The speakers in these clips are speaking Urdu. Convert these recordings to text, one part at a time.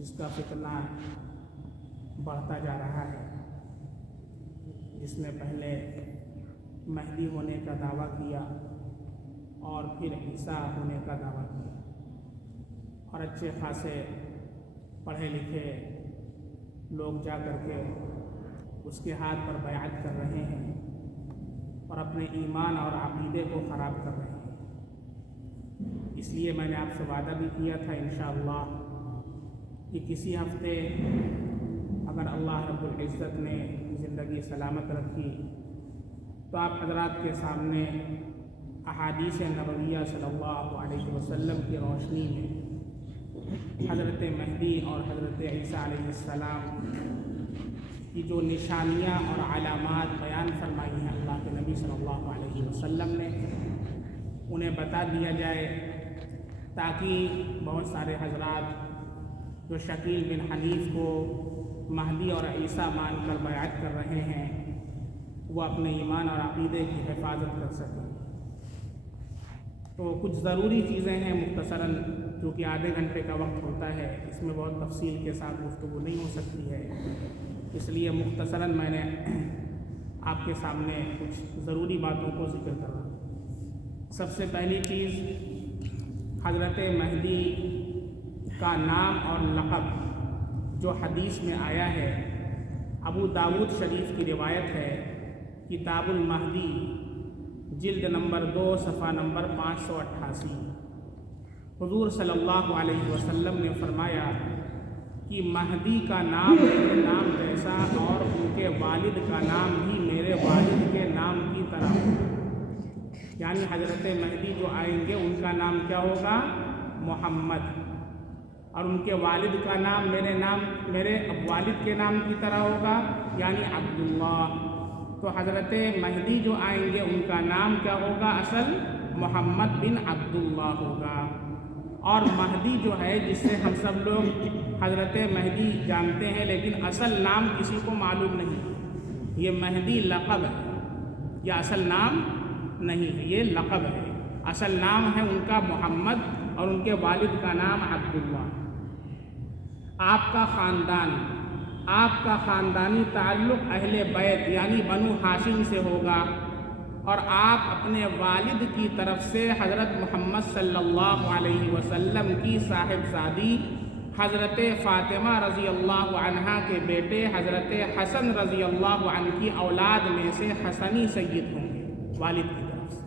جس کا فتنہ بڑھتا جا رہا ہے، جس نے پہلے مہدی ہونے کا دعویٰ کیا اور پھر عیسیٰ ہونے کا دعویٰ کیا، اور اچھے خاصے پڑھے لکھے لوگ جا کر کے اس کے ہاتھ پر بیعت کر رہے ہیں اور اپنے ایمان اور عقیدے کو خراب کر رہے ہیں۔ اس لیے میں نے آپ سے وعدہ بھی کیا تھا انشاءاللہ کہ کسی ہفتے اگر اللہ رب العزت نے زندگی سلامت رکھی تو آپ حضرات کے سامنے احادیث نبویہ صلی اللہ علیہ وسلم کی روشنی میں حضرت مہدی اور حضرت عیسیٰ علیہ السلام کی جو نشانیاں اور علامات بیان فرمائی ہیں اللہ کے نبی صلی اللہ علیہ وسلم نے، انہیں بتا دیا جائے، تاکہ بہت سارے حضرات جو شکیل بن حنیف کو مہدی اور عیسیٰ مان کر بیعت کر رہے ہیں وہ اپنے ایمان اور عقیدے کی حفاظت کر سکیں۔ تو کچھ ضروری چیزیں ہیں، مختصراً چونکہ آدھے گھنٹے کا وقت ہوتا ہے، اس میں بہت تفصیل کے ساتھ گفتگو نہیں ہو سکتی ہے، اس لیے مختصراً میں نے آپ کے سامنے کچھ ضروری باتوں کو ذکر کر رہا ہوں۔ سب سے پہلی چیز، حضرت مہدی کا نام اور لقب جو حدیث میں آیا ہے، ابو داؤد شریف کی روایت ہے، کتاب المہدی جلد نمبر 2 صفحہ نمبر 588۔ حضور صلی اللہ علیہ وسلم نے فرمایا کہ مہدی کا نام میرے نام جیسا اور ان کے والد کا نام بھی میرے والد کے نام کی طرح ہوگا، یعنی حضرت مہدی جو آئیں گے ان کا نام کیا ہوگا؟ محمد، اور ان کے والد کا نام میرے والد کے نام کی طرح ہوگا، یعنی عبداللہ۔ تو حضرت مہدی جو آئیں گے ان کا نام کیا ہوگا؟ اصل محمد بن عبداللہ ہوگا۔ اور مہدی جو ہے، جس سے ہم سب لوگ حضرت مہدی جانتے ہیں لیکن اصل نام کسی کو معلوم نہیں، یہ مہدی لقب ہے، یہ اصل نام نہیں ہے، یہ لقب ہے۔ اصل نام ہے ان کا محمد اور ان کے والد کا نام عبداللہ۔ آپ کا خاندانی تعلق اہل بیت یعنی بنو ہاشم سے ہوگا، اور آپ اپنے والد کی طرف سے حضرت محمد صلی اللہ علیہ وسلم کی صاحبزادی حضرت فاطمہ رضی اللہ عنہا کے بیٹے حضرت حسن رضی اللہ عنہ کی اولاد میں سے حسنی سید ہوں گے والد کی طرف سے،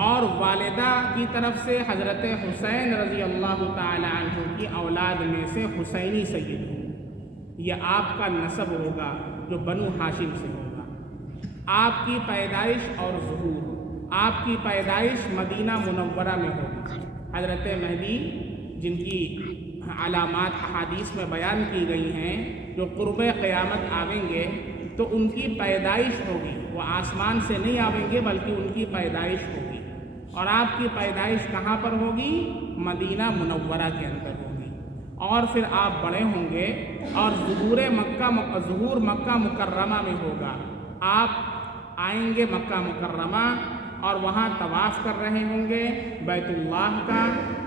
اور والدہ کی طرف سے حضرت حسین رضی اللہ تعالی عنہ کی اولاد میں سے حسینی سید ہوں گے۔ یہ آپ کا نسب ہوگا جو بنو ہاشم سے ہوگا۔ آپ کی پیدائش اور ظہور، آپ کی پیدائش مدینہ منورہ میں ہوگی۔ حضرت مہدی جن کی علامات احادیث میں بیان کی گئی ہیں، جو قرب قیامت آئیں گے تو ان کی پیدائش ہوگی، وہ آسمان سے نہیں آئیں گے بلکہ ان کی پیدائش ہوگی، اور آپ کی پیدائش کہاں پر ہوگی؟ مدینہ منورہ کے اندر ہوگی۔ اور پھر آپ بڑے ہوں گے اور ظہور مکہ مکرمہ میں ہوگا۔ آپ آئیں گے مکہ مکرمہ اور وہاں طواف کر رہے ہوں گے بیت اللہ کا۔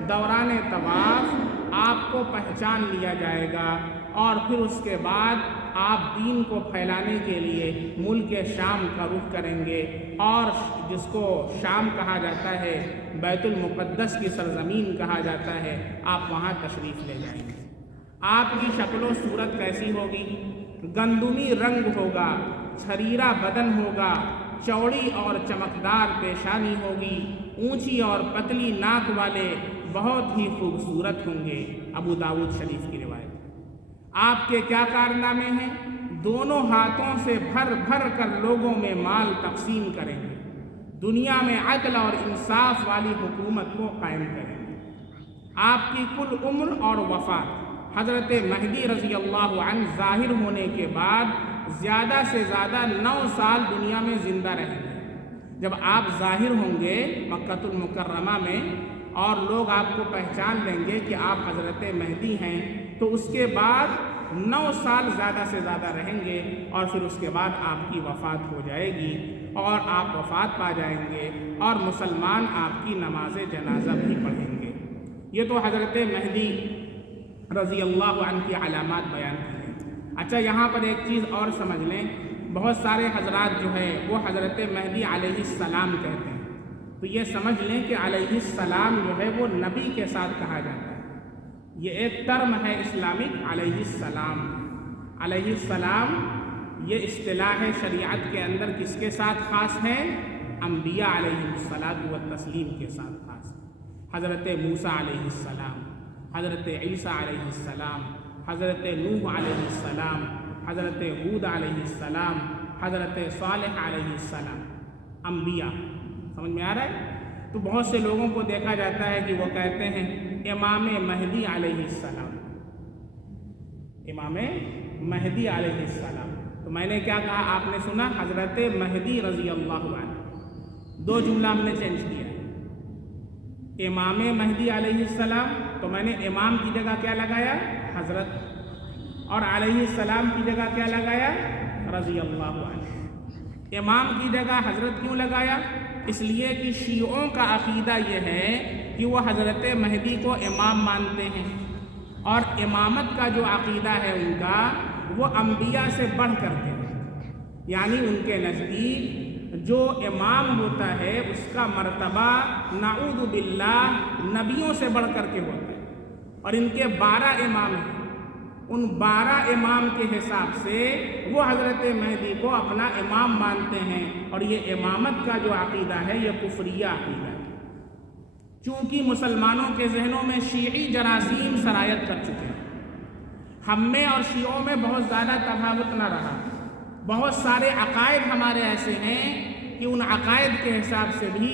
دوران طواف آپ کو پہچان لیا جائے گا، اور پھر اس کے بعد آپ دین کو پھیلانے کے لیے ملک شام کا رخ کریں گے، اور جس کو شام کہا جاتا ہے، بیت المقدس کی سرزمین کہا جاتا ہے، آپ وہاں تشریف لے جائیں گے۔ آپ کی شکل و صورت کیسی ہوگی؟ گندمی رنگ ہوگا، چھریرا بدن ہوگا، چوڑی اور چمکدار پیشانی ہوگی، اونچی اور پتلی ناک والے بہت ہی خوبصورت ہوں گے۔ ابو داؤد شریف کی روایت۔ آپ کے کیا کارنامے ہیں؟ دونوں ہاتھوں سے بھر بھر کر لوگوں میں مال تقسیم کریں گے، دنیا میں عدل اور انصاف والی حکومت کو قائم کریں گے۔ آپ کی کل عمر اور وفات، حضرت مہدی رضی اللہ عنہ ظاہر ہونے کے بعد زیادہ سے زیادہ 9 سال دنیا میں زندہ رہیں گے۔ جب آپ ظاہر ہوں گے مکہ المکرمہ میں اور لوگ آپ کو پہچان لیں گے کہ آپ حضرت مہدی ہیں، تو اس کے بعد 9 سال زیادہ سے زیادہ رہیں گے، اور پھر اس کے بعد آپ کی وفات ہو جائے گی اور آپ وفات پا جائیں گے، اور مسلمان آپ کی نماز جنازہ بھی پڑھیں گے۔ یہ تو حضرت مہدی رضی اللہ عنہ کی علامات بیان کی ہیں۔ اچھا یہاں پر ایک چیز اور سمجھ لیں، بہت سارے حضرات جو ہے وہ حضرت مہدی علیہ السلام کہتے ہیں، تو یہ سمجھ لیں کہ علیہ السلام جو ہے وہ نبی کے ساتھ کہا جاتا ہے۔ یہ ایک ٹرم ہے اسلامک، علیہ السلام۔ علیہ السلام یہ اصطلاح شریعت کے اندر کس کے ساتھ خاص ہے؟ انبیاء علیہ الصلاۃ والتسلیم کے ساتھ خاص ہے۔ حضرت موسیٰ علیہ السلام، حضرت عیسیٰ علیہ السلام، حضرت نوح علیہ السلام، حضرت ہود علیہ السلام، حضرت صالح علیہ السلام، انبیاء۔ سمجھ میں آ رہا ہے؟ تو بہت سے لوگوں کو دیکھا جاتا ہے کہ وہ کہتے ہیں امام مہدی علیہ السلام، امام مہدی علیہ السلام۔ تو میں نے کیا کہا؟ آپ نے سنا حضرت مہدی رضی اللہ عنہ، دو جملہ ہم نے چینج کیا، امام مہدی علیہ السلام، تو میں نے امام کی جگہ کیا لگایا؟ حضرت، اور علیہ السلام کی جگہ کیا لگایا؟ رضی اللہ عنہ۔ امام کی جگہ حضرت کیوں لگایا؟ اس لیے کہ شیعوں کا عقیدہ یہ ہے کہ وہ حضرت مہدی کو امام مانتے ہیں، اور امامت کا جو عقیدہ ہے ان کا، وہ انبیاء سے بڑھ کر کے، یعنی ان کے نزدیک جو امام ہوتا ہے اس کا مرتبہ نعوذ باللہ نبیوں سے بڑھ کر کے ہوتا ہے، اور ان کے 12 امام ہیں، ان 12 امام کے حساب سے وہ حضرت مہدی کو اپنا امام مانتے ہیں، اور یہ امامت کا جو عقیدہ ہے یہ کفریہ عقیدہ ہے۔ چونکہ مسلمانوں کے ذہنوں میں شیعی جراثیم سرایت کر چکے ہیں، ہم میں اور شیعوں میں بہت زیادہ تفاوت نہ رہا، بہت سارے عقائد ہمارے ایسے ہیں کہ ان عقائد کے حساب سے بھی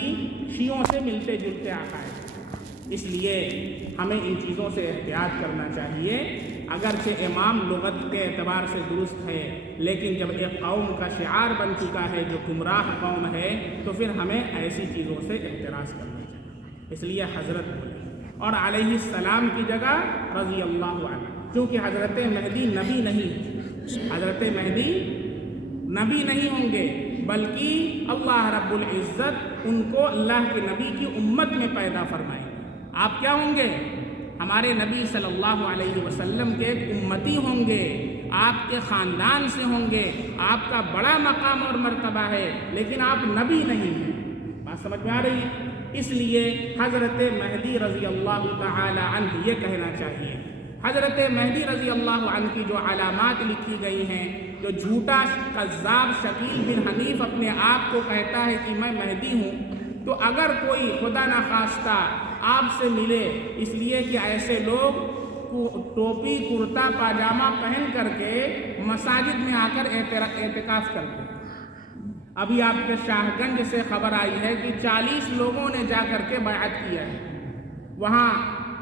شیعوں سے ملتے جلتے عقائد، اس لیے ہمیں ان چیزوں سے احتیاط کرنا چاہیے۔ اگرچہ امام لغت کے اعتبار سے درست ہے، لیکن جب ایک قوم کا شعار بن چکا ہے جو گمراہ قوم ہے، تو پھر ہمیں ایسی چیزوں سے احتراز کرنا چاہیے، اس لیے حضرت بولے، اور علیہ السلام کی جگہ رضی اللہ عنہ، کیونکہ حضرت مہدی نبی نہیں، حضرت مہدی نبی نہیں ہوں گے، بلکہ اللہ رب العزت ان کو اللہ کے نبی کی امت میں پیدا فرمائیں گے۔ آپ کیا ہوں گے؟ ہمارے نبی صلی اللہ علیہ وسلم کے ایک امتی ہوں گے، آپ کے خاندان سے ہوں گے، آپ کا بڑا مقام اور مرتبہ ہے، لیکن آپ نبی نہیں ہیں۔ بات سمجھ میں آ رہی ہے؟ اس لیے حضرت مہدی رضی اللہ تعالی عنہ یہ کہنا چاہیے۔ حضرت مہدی رضی اللہ عنہ کی جو علامات لکھی گئی ہیں، جو جھوٹا کذاب شکیل بن حنیف اپنے آپ کو کہتا ہے کہ میں مہدی ہوں، تو اگر کوئی خدا نخواستہ آپ سے ملے، اس لیے کہ ایسے لوگ ٹوپی کرتا پاجامہ پہن کر کے مساجد میں آ کر اعتکاف کرتے ہیں۔ ابھی آپ کے شاہ گنج سے خبر آئی ہے کہ 40 لوگوں نے جا کر کے بیعت کیا ہے، وہاں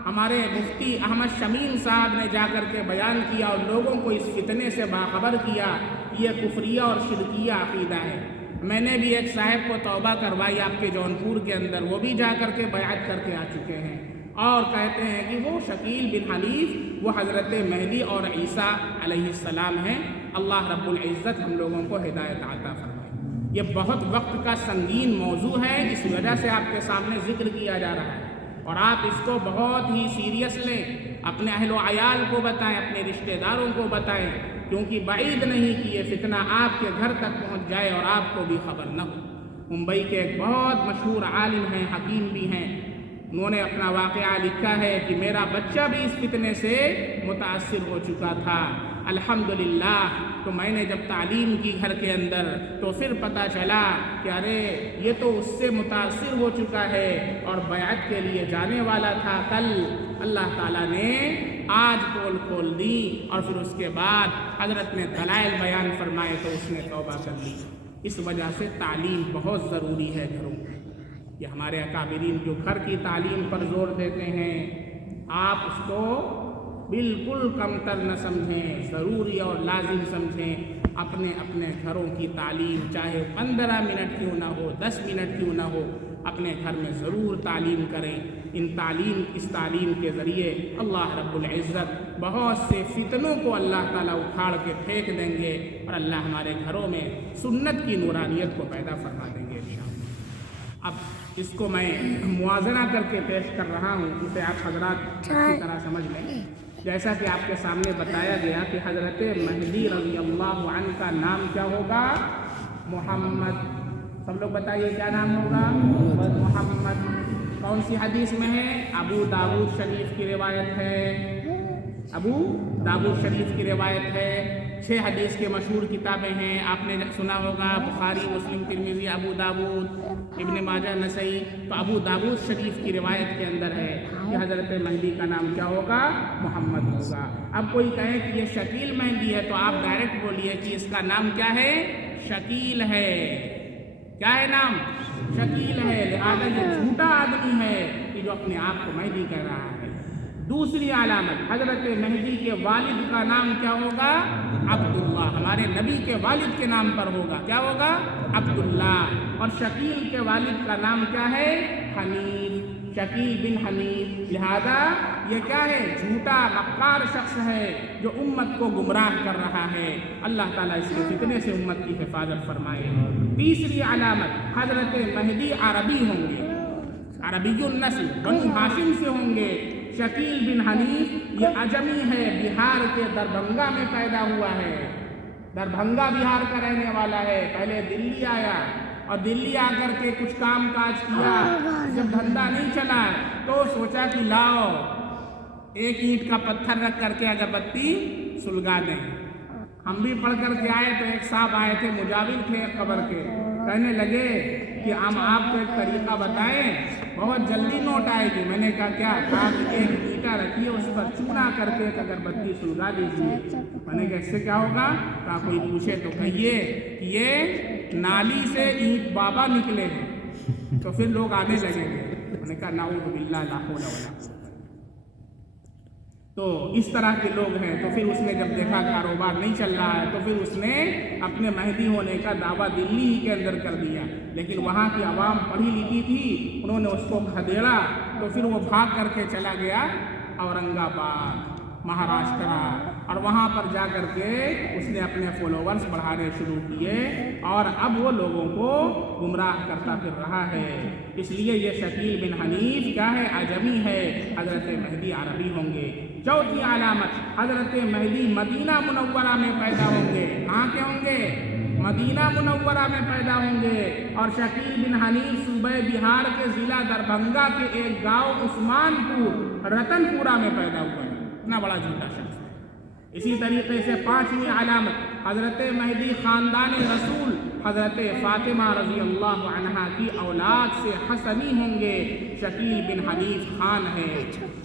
ہمارے مفتی احمد شمیم صاحب نے جا کر کے بیان کیا اور لوگوں کو اس فتنے سے باخبر کیا، یہ کفریہ اور شرکیہ عقیدہ ہے۔ میں نے بھی ایک صاحب کو توبہ کروائی آپ کے جونپور کے اندر، وہ بھی جا کر کے بیعت کر کے آ چکے ہیں، اور کہتے ہیں کہ وہ شکیل بن حنیف وہ حضرت مہدی اور عیسیٰ علیہ السلام ہیں۔ اللہ رب العزت ہم لوگوں کو ہدایت عطا فرمائے۔ یہ بہت وقت کا سنگین موضوع ہے، اس وجہ سے آپ کے سامنے ذکر کیا جا رہا ہے، اور آپ اس کو بہت ہی سیریس لیں، اپنے اہل و عیال کو بتائیں، اپنے رشتہ داروں کو بتائیں، کیونکہ بعید نہیں کہ یہ فتنہ آپ کے گھر تک پہنچ جائے اور آپ کو بھی خبر نہ ہو۔ ممبئی کے ایک بہت مشہور عالم ہیں، حکیم بھی ہیں، انہوں نے اپنا واقعہ لکھا ہے کہ میرا بچہ بھی اس فتنے سے متاثر ہو چکا تھا، الحمدللہ۔ تو میں نے جب تعلیم کی گھر کے اندر، تو پھر پتہ چلا کہ ارے یہ تو اس سے متاثر ہو چکا ہے اور بیعت کے لیے جانے والا تھا کل، اللہ تعالیٰ نے آج پول کھول دی، اور پھر اس کے بعد حضرت نے دلائل بیان فرمائے تو اس نے توبہ کر لی۔ اس وجہ سے تعلیم بہت ضروری ہے گھروں میں۔ یہ ہمارے اکابرین جو گھر کی تعلیم پر زور دیتے ہیں، آپ اس کو بالکل کمتر نہ سمجھیں، ضروری اور لازم سمجھیں۔ اپنے اپنے گھروں کی تعلیم چاہے 15 منٹ کیوں نہ ہو، 10 منٹ کیوں نہ ہو، اپنے گھر میں ضرور تعلیم کریں۔ اس تعلیم کے ذریعے اللہ رب العزت بہت سے فتنوں کو اللہ تعالیٰ اکھاڑ کے پھینک دیں گے، اور اللہ ہمارے گھروں میں سنت کی نورانیت کو پیدا فرما دیں گے انشاءاللہ۔ اب اس کو میں موازنہ کر کے پیش کر رہا ہوں، اسے آپ حضرات اچھی طرح سمجھ لیں۔ جیسا کہ آپ کے سامنے بتایا گیا کہ حضرت مہدی رضی اللہ عنہ کا نام کیا ہوگا؟ محمد۔ سب لوگ بتائیے کیا نام ہوگا؟ محمد۔ کون سی حدیث میں ہے؟ ابو داؤد شریف کی روایت ہے، ابو داؤد شریف کی روایت ہے۔ 6 حدیث کے مشہور کتابیں ہیں، آپ نے سنا ہوگا بخاری، مسلم، ترمذی، ابو داؤد، ابن ماجہ، نسائی۔ تو ابو داؤد شریف کی روایت کے اندر ہے کہ حضرت مہدی کا نام کیا ہوگا؟ محمد ہوگا۔ اب کوئی کہے کہ یہ شکیل مہدی ہے تو آپ ڈائریکٹ بولیے کہ اس کا نام کیا ہے؟ شکیل ہے۔ کیا ہے نام؟ شکیل ہے، لہذا یہ جھوٹا آدمی ہے کہ جو اپنے آپ کو مہدی کہہ رہا ہے۔ دوسری علامت، حضرت مہدی کے والد کا نام کیا ہوگا؟ عبداللہ۔ ہمارے نبی کے والد کے نام پر ہوگا، کیا ہوگا؟ عبداللہ۔ اور شکیل کے والد کا نام کیا ہے؟ حنیف، شکیل بن حنیف۔ لہذا یہ کیا ہے؟ جھوٹا مکار شخص ہے جو امت کو گمراہ کر رہا ہے۔ اللہ تعالیٰ اس کے فتنے سے امت کی حفاظت فرمائے۔ تیسری علامت، حضرت مہدی عربی ہوں گے، عربی النسل، بنو ہاشم سے ہوں گے۔ شکیل بن حنیف یہ عجمی ہے، بہار کے دربھنگا میں پیدا ہوا ہے، دربھنگا بہار کا رہنے والا ہے۔ پہلے دلی آیا اور دلی آ کر کے کچھ کام کاج کیا، جب دھندا نہیں چلا تو سوچا کہ لاؤ ایک اینٹ کا پتھر رکھ کر کے اگربتی سلگا دیں۔ ہم بھی پڑھ کر کے آئے تو ایک صاحب آئے تھے، مجاور تھے قبر کے، کہنے لگے کہ ہم آپ کو ایک طریقہ بتائیں، بہت جلدی نوٹ آئے گی۔ میں نے کہا کیا؟ کہا کہ ایک اینٹا رکھیے، اس پر چونا کر کے ایک اگربتی سلگا دیجیے۔ میں نے کہا اس سے کیا ہوگا؟ کہا کوئی پوچھے تو کہیے کہ یہ نالی سے اینٹ بابا نکلے ہیں، تو پھر لوگ آنے لگیں گے۔ میں نے کہا نعوذ باللہ لا حول ولا قوت۔ تو اس طرح کے لوگ ہیں۔ تو پھر اس نے جب دیکھا کاروبار نہیں چل رہا ہے تو پھر اس نے اپنے مہدی ہونے کا دعویٰ دلی ہی کے اندر کر دیا، لیکن وہاں کی عوام پڑھی لکھی تھی، انہوں نے اس کو کھدیڑا، تو پھر وہ بھاگ کر کے چلا گیا اورنگ آباد، مہاراشٹرا، اور وہاں پر جا کر کے اس نے اپنے فالوورز بڑھانے شروع کیے اور اب وہ لوگوں کو گمراہ کرتا پھر رہا ہے۔ اس لیے یہ شکیل بن حنیف کیا ہے؟ عجمی ہے، حضرت مہدی عربی ہوں گے۔ چوتھی علامت، حضرت مہدی مدینہ منورہ میں پیدا ہوں گے۔ کہاں کے ہوں گے؟ مدینہ منورہ میں پیدا ہوں گے۔ اور شکیل بن حنیف صوبہ بہار کے ضلع دربھنگا کے ایک گاؤں عثمان پور، رتن پورہ میں پیدا ہوا ہے۔ اتنا بڑا جھوٹا شخص ہے۔ اسی طریقے سے پانچویں علامت، حضرت مہدی خاندان رسول حضرت فاطمہ رضی اللہ عنہا کی اولاد سے حسنی ہوں گے۔ شکیل بن حنیف خان ہے۔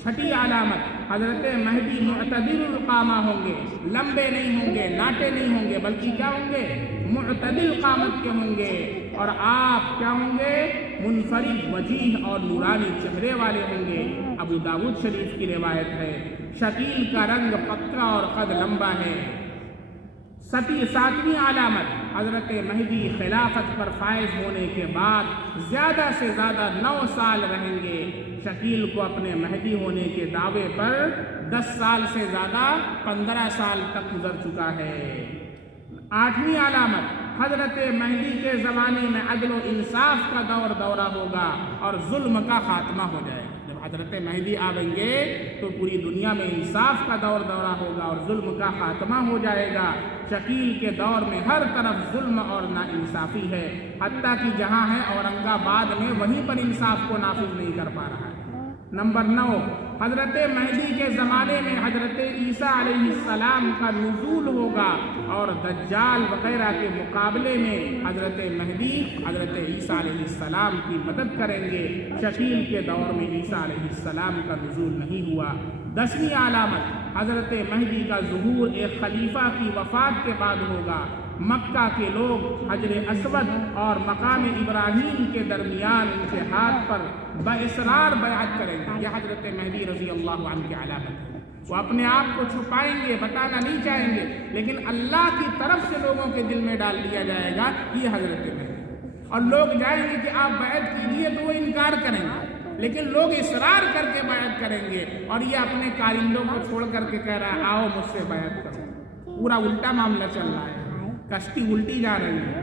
چھٹی علامت، حضرت مہدی معتدل القامہ ہوں گے، لمبے نہیں ہوں گے، ناٹے نہیں ہوں گے، بلکہ کیا ہوں گے؟ معتدل قامت کے ہوں گے۔ اور آپ کیا ہوں گے؟ منفرد وجیہ اور نورانی چہرے والے ہوں گے۔ ابو داؤد شریف کی روایت ہے۔ شکیل کا رنگ پکا اور قد لمبا ہے۔ ساتویں علامت، حضرت مہدی خلافت پر فائز ہونے کے بعد زیادہ سے زیادہ 9 سال رہیں گے۔ شکیل کو اپنے مہدی ہونے کے دعوے پر 10 سال سے زیادہ 15 سال تک گزر چکا ہے۔ 8ویں علامت، حضرت مہدی کے زمانے میں عدل و انصاف کا دورہ ہوگا اور ظلم کا خاتمہ ہو جائے گا۔ جب حضرت مہدی آئیں گے تو پوری دنیا میں انصاف کا دورہ ہوگا اور ظلم کا خاتمہ ہو جائے گا۔ شکیل کے دور میں ہر طرف ظلم اور ناانصافی ہے، حتیٰ کہ جہاں ہے اورنگ آباد میں وہیں پر انصاف کو نافذ نہیں کر پا رہا ہے۔ نمبر 9، حضرت مہدی کے زمانے میں حضرت عیسیٰ علیہ السلام کا نزول ہوگا اور دجال وغیرہ کے مقابلے میں حضرت مہدی حضرت عیسیٰ علیہ السلام کی مدد کریں گے۔ شکیل کے دور میں عیسیٰ علیہ السلام کا نزول نہیں ہوا۔ 10ویں علامت، حضرت مہدی کا ظہور ایک خلیفہ کی وفات کے بعد ہوگا۔ مکہ کے لوگ حجر اسود اور مقام ابراہیم کے درمیان ان کے ہاتھ پر باصرار بیعت کریں گے۔ یہ حضرت مہدی رضی اللہ عنہ کی علامت ہے۔ وہ اپنے آپ کو چھپائیں گے، بتانا نہیں چاہیں گے، لیکن اللہ کی طرف سے لوگوں کے دل میں ڈال دیا جائے گا یہ حضرت مہدی، اور لوگ جائیں گے کہ آپ بیعت کیجیے تو وہ انکار کریں گے، لیکن لوگ اصرار کر کے بیعت کریں گے، اور یہ اپنے کارندوں کو چھوڑ کر کے کہہ رہا ہے آؤ مجھ سے بیعت کرو۔ پورا الٹا معاملہ چل رہا ہے، کشتی الٹی جا رہی ہے۔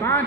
5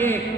1,